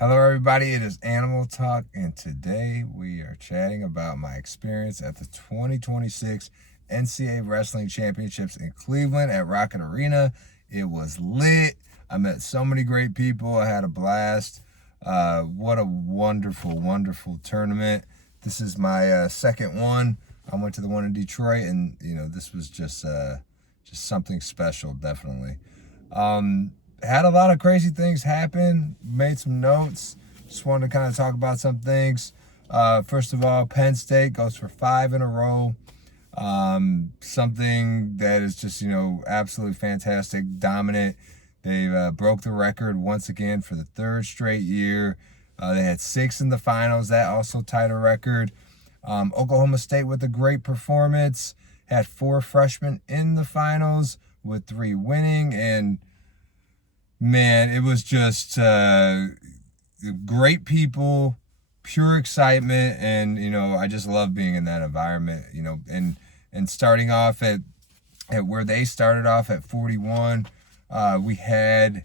Hello, everybody. It is Animal Talk, and today we are chatting about my experience at the 2026 NCAA Wrestling Championships in Cleveland at Rocket Arena. It was lit. I met so many great people. I had a blast. What a wonderful, wonderful tournament. This is my second one. I went to the one in Detroit, and this was just something special, definitely. Had a lot of crazy things happen. Made some notes. Just wanted to kind of talk about some things. First of all, Penn State goes for 5 in a row. Something that is just, absolutely fantastic, dominant. They broke the record once again for the third straight year. They had 6 in the finals. That also tied a record. Oklahoma State with a great performance. Had 4 freshmen in the finals with 3 winning. And man, it was just great people, pure excitement, and I just love being in that environment. And starting off at where they started off at 41, we had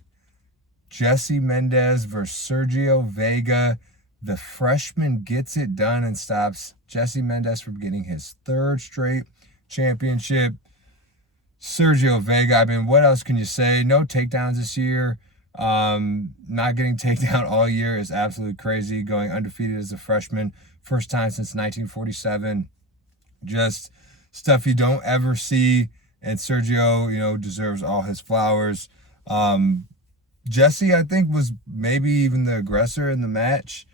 Jesse Mendez versus Sergio Vega. The freshman gets it done and stops Jesse Mendez from getting his 3rd straight championship. Sergio Vega, I mean, what else can you say? No takedowns this year. Not getting takedown all year is absolutely crazy. Going undefeated as a freshman, first time since 1947. Just stuff you don't ever see. And Sergio, deserves all his flowers. Jesse, I think, was maybe even the aggressor in the match.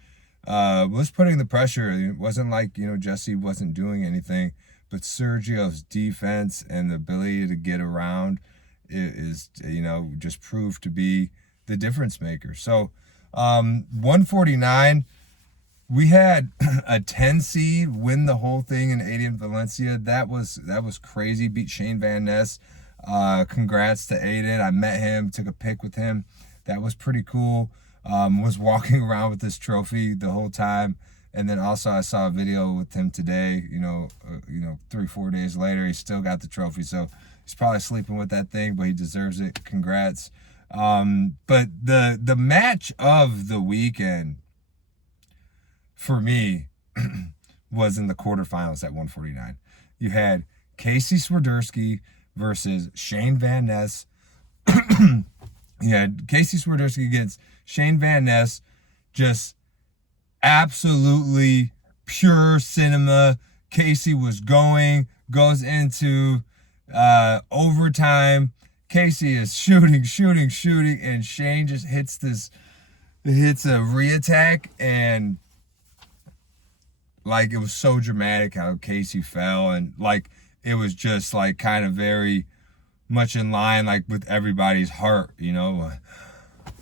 Was putting the pressure. It wasn't like, Jesse wasn't doing anything. But Sergio's defense and the ability to get around is just proved to be the difference maker. So 149, we had a 10 seed win the whole thing in Aiden Valencia. That was crazy. Beat Shane Van Ness. Congrats to Aiden. I met him, took a pic with him. That was pretty cool. Was walking around with this trophy the whole time. And then also I saw a video with him today, 3-4 days later, he still got the trophy. So he's probably sleeping with that thing, but he deserves it. Congrats. But the match of the weekend for me was in the quarterfinals at 149. You had Casey Swiderski versus Shane Van Ness. You had Casey Swiderski against Shane Van Ness. Just absolutely pure cinema. Casey goes into overtime. Casey is shooting, and Shane just hits a re-attack, and like it was so dramatic how Casey fell, and like it was just like kind of very much in line like with everybody's heart. I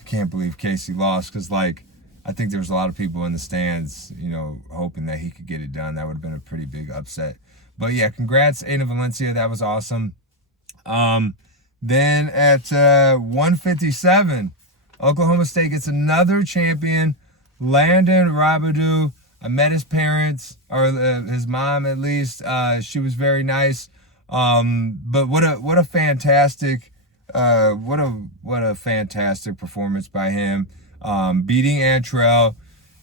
can't believe Casey lost, because like I think there was a lot of people in the stands, hoping that he could get it done. That would have been a pretty big upset. But yeah, congrats, Aiden Valencia. That was awesome. Then at 157, Oklahoma State gets another champion, Landon Robidoux. I met his parents, or his mom at least. She was very nice. But what a fantastic fantastic performance by him. Beating Antrell.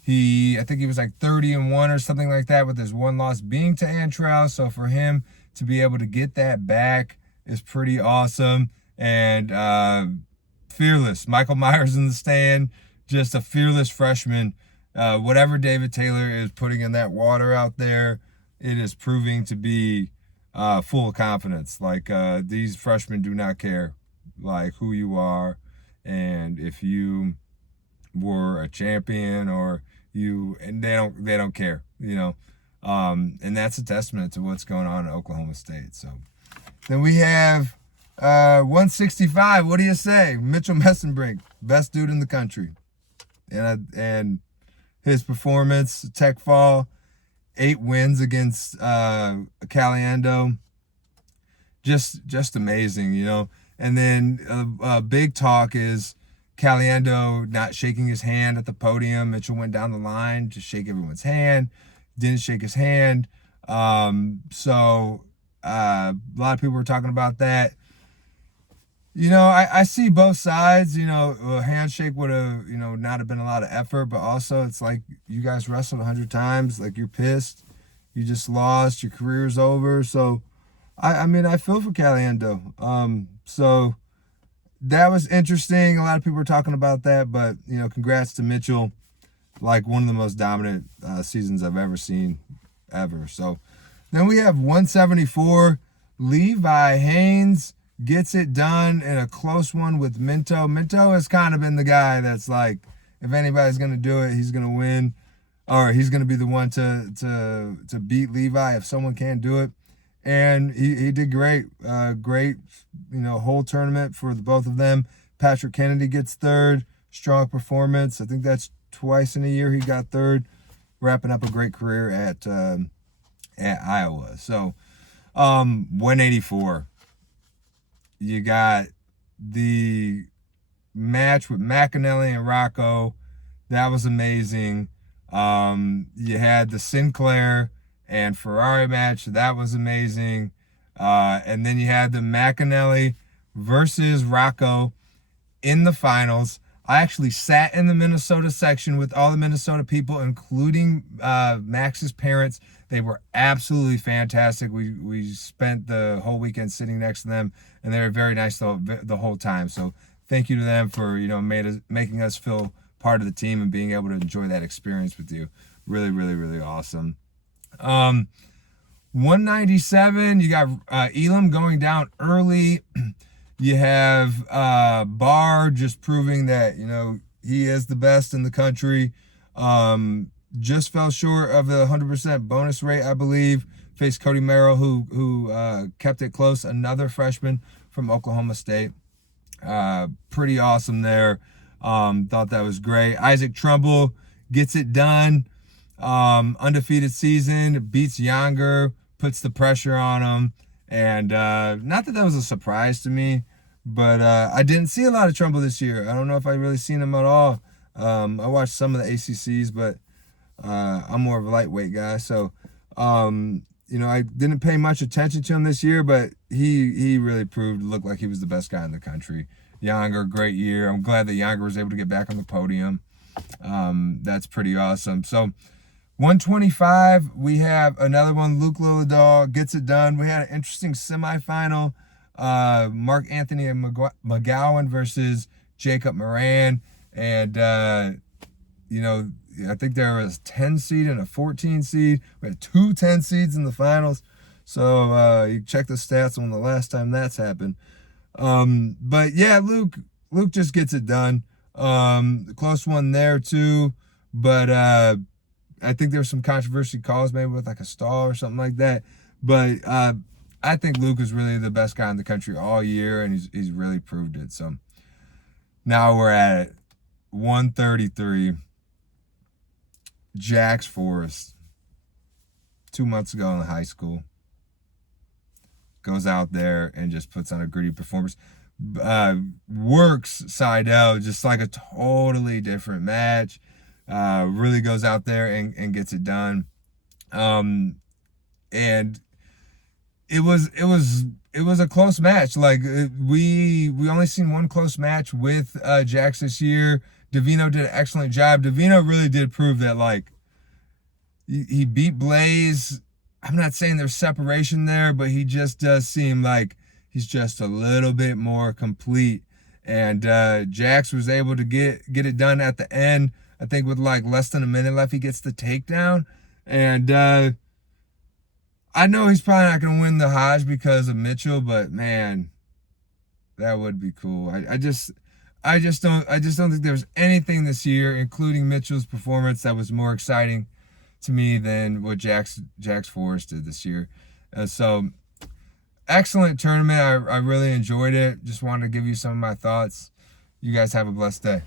I think he was like 30-1 or something like that, with his one loss being to Antrell. So for him to be able to get that back is pretty awesome. And fearless. Michael Myers in the stand, just a fearless freshman. Whatever David Taylor is putting in that water out there, it is proving to be full of confidence. Like these freshmen do not care like who you are, and if you were a champion and they don't care, and that's a testament to what's going on in Oklahoma State. So then we have 165. What do you say? Mitchell Messenbrink, best dude in the country, and his performance, Tech Fall, 8 wins against Caliendo, just amazing, And then a big talk is Caliendo not shaking his hand at the podium. Mitchell went down the line to shake everyone's hand, didn't shake his hand. So a lot of people were talking about that. I see both sides. A handshake would have, not have been a lot of effort, but also it's like you guys wrestled 100 times. Like, you're pissed. You just lost. Your career's over. So, I feel for Caliendo. So that was interesting. A lot of people were talking about that, but, congrats to Mitchell. Like, one of the most dominant seasons I've ever seen, ever. So then we have 174. Levi Haynes gets it done in a close one with Minto. Minto has kind of been the guy that's like, if anybody's going to do it, he's going to win, or he's going to be the one to beat Levi if someone can't do it. And he did great. Great, whole tournament for the both of them. Patrick Kennedy gets third. Strong performance. I think that's twice in a year he got third, wrapping up a great career at Iowa. So 184. You got the match with McAnally and Rocco. That was amazing. You had the Sinclair and Ferrari match. That was amazing. And then you had the McAnally versus Rocco in the finals. I actually sat in the Minnesota section with all the Minnesota people, including Max's parents. They were absolutely fantastic. We spent the whole weekend sitting next to them, and they were very nice the whole time. So thank you to them for making us feel part of the team and being able to enjoy that experience with you. Really, really, really awesome. 197. You got Elam going down early. You have Barr just proving that he is the best in the country. Just fell short of the 100% bonus rate, I believe. Faced Cody Merrill, who kept it close. Another freshman from Oklahoma State. Pretty awesome there. Thought that was great. Isaac Trumbull gets it done. Undefeated season, beats Younger, puts the pressure on him. And not that was a surprise to me, but I didn't see a lot of Trumbull this year. I don't know if I really seen him at all. I watched some of the ACCs, but I'm more of a lightweight guy. So, I didn't pay much attention to him this year, but he really looked like he was the best guy in the country. Younger, great year. I'm glad that Younger was able to get back on the podium. That's pretty awesome. So 125, we have another one. Luke Lillidahl gets it done. We had an interesting semifinal. Mark Anthony McGowan versus Jacob Moran. And, I think there was a 10 seed and a 14 seed. We had 2 10 seeds in the finals. So you check the stats on the last time that's happened. But yeah, Luke just gets it done. Close one there too. But I think there was some controversy calls, maybe with like a stall or something like that. But I think Luke is really the best guy in the country all year, and he's really proved it. So now we're at 133. Jax Forrest, 2 months ago in high school, goes out there and just puts on a gritty performance. Works Seidel just like a totally different match. Really goes out there and gets it done. And it was a close match. Like we only seen one close match with Jax this year. Davino did an excellent job. Davino really did prove that, like, he beat Blaze. I'm not saying there's separation there, but he just does seem like he's just a little bit more complete. And Jax was able to get it done at the end. I think with like less than a minute left, he gets the takedown. And I know he's probably not going to win the Hodge because of Mitchell, but man, that would be cool. I just don't think there's anything this year, including Mitchell's performance, that was more exciting to me than what Jax Forrest did this year. So excellent tournament. I really enjoyed it. Just wanted to give you some of my thoughts. You guys have a blessed day.